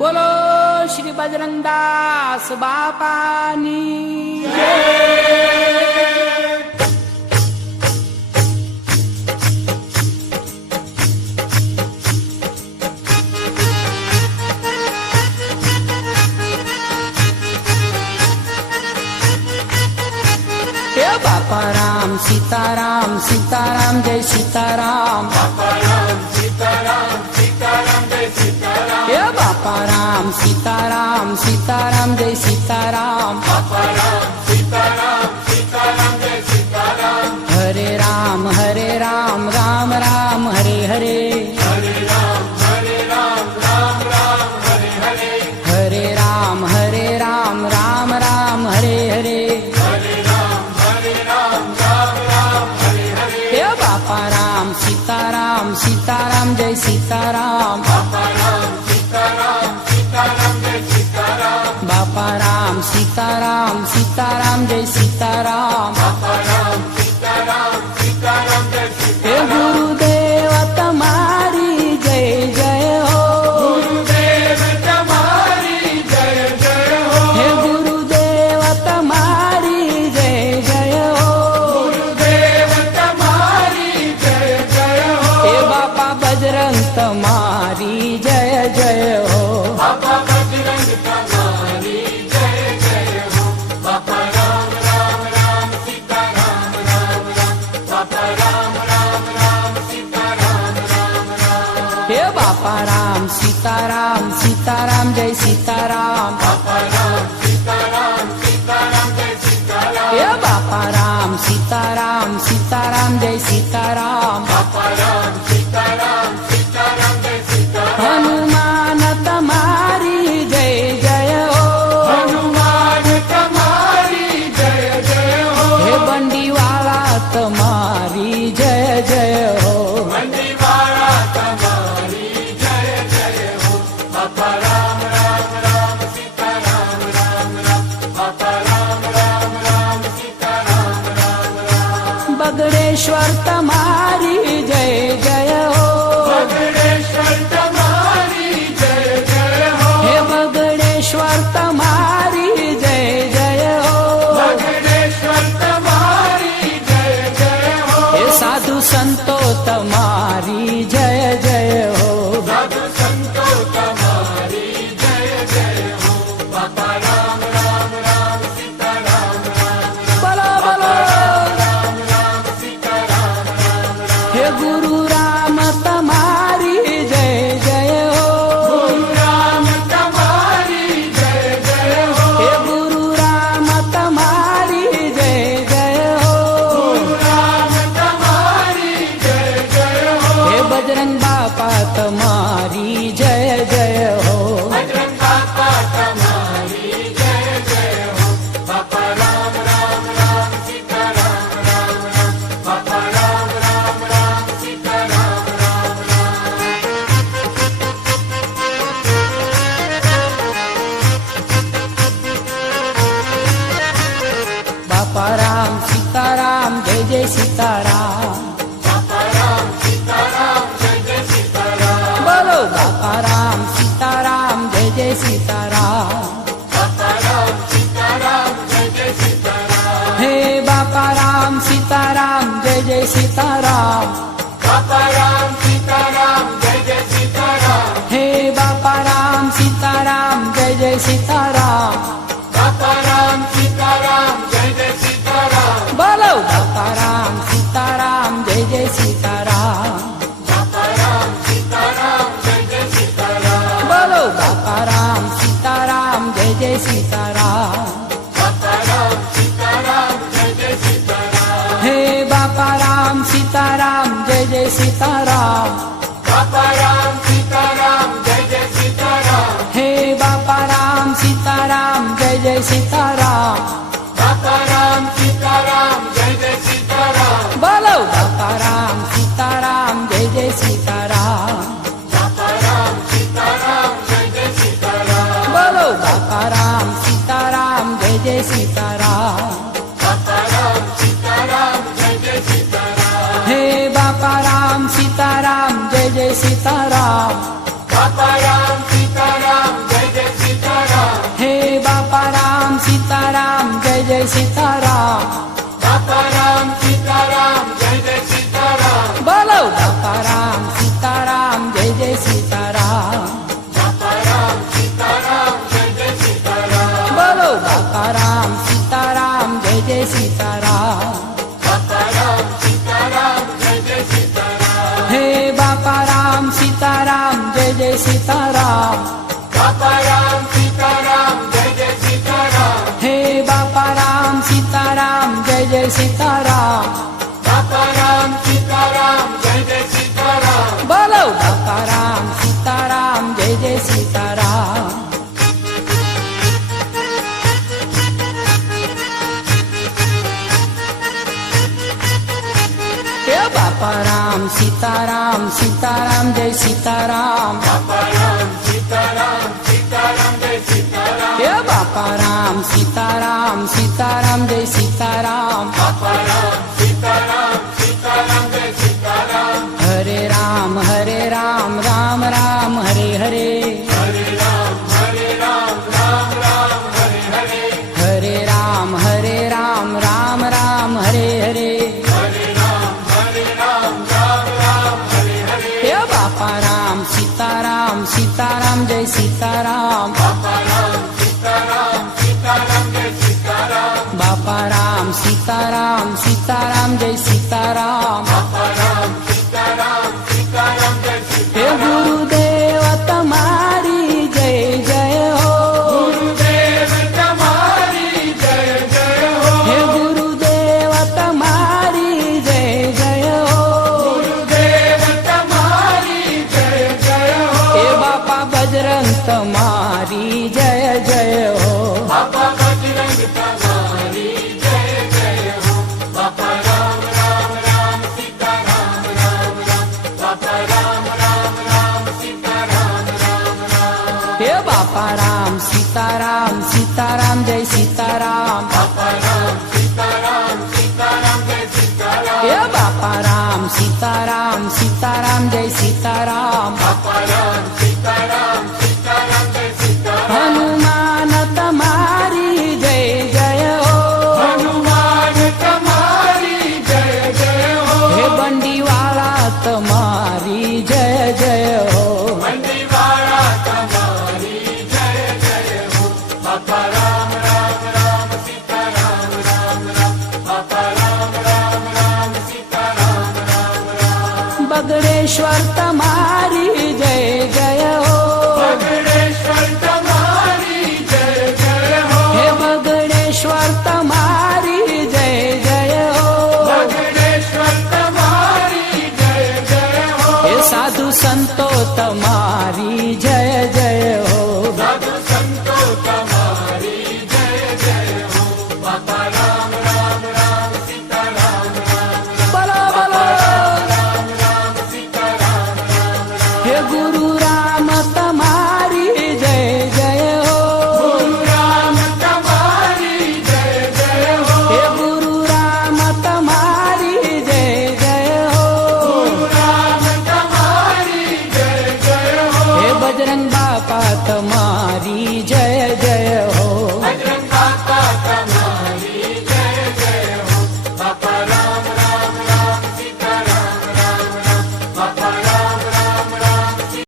बोलो श्री बजरंगदास बापानी बापा राम सीताराम सीताराम जय सीताराम बापा राम सीताराम सीताराम जय सीताराम हे बापा राम सीताराम सीताराम जय सीताराम बापा राम सीताराम सीताराम जय सीताराम हरे राम राम राम हरे हरे हरे राम राम राम हरे हरे हरे राम राम राम हरे हरे हरे राम राम राम हरे हरे हे बापा राम सीताराम सीताराम जय सीताराम बापा राम सीताराम सीताराम जय सीताराम बापा राम सीताराम सीताराम जय सीताराम बापा राम सीताराम सीताराम जय हे सीताराम गुरुदेव तुम्हारी जय जय हो गुरुदेव तुम्हारी जय जय हो हे गुरुदेव तुम्हारी जय जय हो गुरुदेव तुम्हारी जय जय हो हे बापा बजरंग तुम्हारी जय जय हो बापा बजरंग तुम्हारी जय जय हो बापा राम राम सीताराम राम बापा राम राम सीताराम राम हे बापा राम सीताराम सीताराम जय सीताराम बापा राम सीताराम सीताराम जय सीताराम हे बापा राम सीताराम सीताराम जय सीताराम बापा राम सीताराम सीताराम जय सीताराम हनुमान तुम्हारी जय जय हो हनुमान तुम्हारी जय जय हो हे बंडीवाला तुम्हारी जय जय हो मंडीवाला तुम्हारी जय जय हो बापा राम राम सीताराम राम बापा राम राम सीताराम राम बगड़ेश्वर तुम्हारी जय जय हो बगड़ेश्वर तुम्हारी जय जय हो हे बगड़ेश्वर तुम्हारी जय जय हो बगड़ेश्वर तुम्हारी जय जय हो हे साधु संतो तुम्हारी जय जय हो साधु संतो तुम्हारी जय जय हो बापा राम राम सीताराम बोलो बोलो राम सीताराम हे गुरु राम तुम्हारी जय जय हो गुरु राम तुम्हारी जय जय हो हे गुरु राम तुम्हारी जय जय हो गुरु राम तुम्हारी जय जय हो हे बजरंग बापा तुम्हारी जय जय हो बजरंग बापा तुम्हारी जय जय हो बापा राम सीताराम राम बापा राम सीताराम राम बापा राम सीताराम जय जय सीताराम बापा राम सीताराम जय जय सीताराम बोलो बापा राम सीताराम जय जय सीताराम बापा राम सीताराम जय जय सीताराम हे बापा राम सीताराम जय जय सीताराम बापा राम सीताराम जय जय सीताराम हे बापा राम सीताराम जय जय सीताराम बापा राम सीताराम जय जय सीताराम बोलो बापा राम सीताराम जय जय सीताराम बापा राम सीताराम जय जय सीताराम बोलो बापा राम सीताराम जय जय सीताराम बापा राम सीताराम जय जय सीताराम हे बापा राम सीताराम जय जय सीताराम बापा राम सीताराम जय जय सीताराम हे बापा राम सीताराम जय जय सीताराम बापा राम सीताराम जय जय सीताराम बोलो बापा राम सीताराम जय जय सीताराम बापा राम सीताराम जय जय सीताराम बोलो बापा राम सीताराम जय जय सीताराम बापा राम सीताराम जय जय सीताराम हे बापा राम सीताराम जय जय सीताराम बापा राम सीताराम जय સીતારામ બાપા રામ સીતારામ જય જય સીતારામ બોલો બાપા રામ સીતારામ જય જય સીતારામ બાપા રામ સીતારામ જય જય સીતારામ બોલો બાપા રામ સીતારામ જય જય સીતારામ બાપા રામ સીતારામ જય જય સીતારામ હે બાપા રામ સીતારામ જય જય સીતારામ બાપા રામ સીતારામ જય જય સીતારામ હે બાપા રામ સીતારામ જય જય સીતારામ બાપા રામ સીતારામ જય જય સીતારામ બોલો બાપા રામ સીતારામ જય જય સીતારામ હે બાપા રામ સીતારામ સીતારામ જય સીતારામ બાપા રામ સીતારામ સીતારામ જય સીતારામ હે બાપા રામ સીતારામ સીતારામ જય સીતારામ બાપા રામ સીતારામ સીતારામ જય સીતારામ હરે રામ રામ રામ હરે હરે હરે રામ રામ રામ હરે હરે હરે રામ રામ રામ હરે હરે હરે રામ રામ રામ હરે હરે હે બાપા રામ સીતારામ સીતારામ જય સીતારામ બાપા રામ સીતારામ સીતારામ જય સીતારામ બાપા રામ સીતારામ સીતારામ જય સીતારામ બાપા રામ સીતારામ સીતારામ જય હે સીતારામ ગુરુદેવ તમારી જય જય હો ગુરુદેવ તમારી જય જય હો હે ગુરુદેવ તમારી જય જય હો ગુરુદેવ તમારી જય જય હો હે બાપા બજરંગ તમારી જય જય હો બાપા બજરંગ તમારી જય જય હો બાપા રામ રામ સીતારામ રામ બાપા રામ રામ સીતારામ રામ હે બાપા રામ સીતારામ સીતારામ જય સીતારામ બાપા રામ સીતારામ સીતારામ જય સીતારામ હે બાપા રામ સીતારામ સીતારામ જય સીતારામ બાપા રામ સીતારામ સીતારામ જય સીતારામ હનુમાન તમારી જય જય હો હનુમાન તમારી જય જય હો હે બંડીવાળા તમારી જય જય હો મંડીવાળા તમારી જય જય હો બાપા રામ રામ સીતારામ રામ બાપા રામ સીતારામ રામ બગડેશ્વર તમારી જય જય હો બગડેશ્વર તમારી જય જય હો હે બગડેશ્વર તમારી જય જય હો બગડેશ્વર તમારી જય જય હો હે સાધુ સંતો તમારી જય જય હો સાધુ સંતો તમારી જય જય હો બાપા રામ સીતારામ બોલો બોલો રામ સીતારામ હે ગુરુ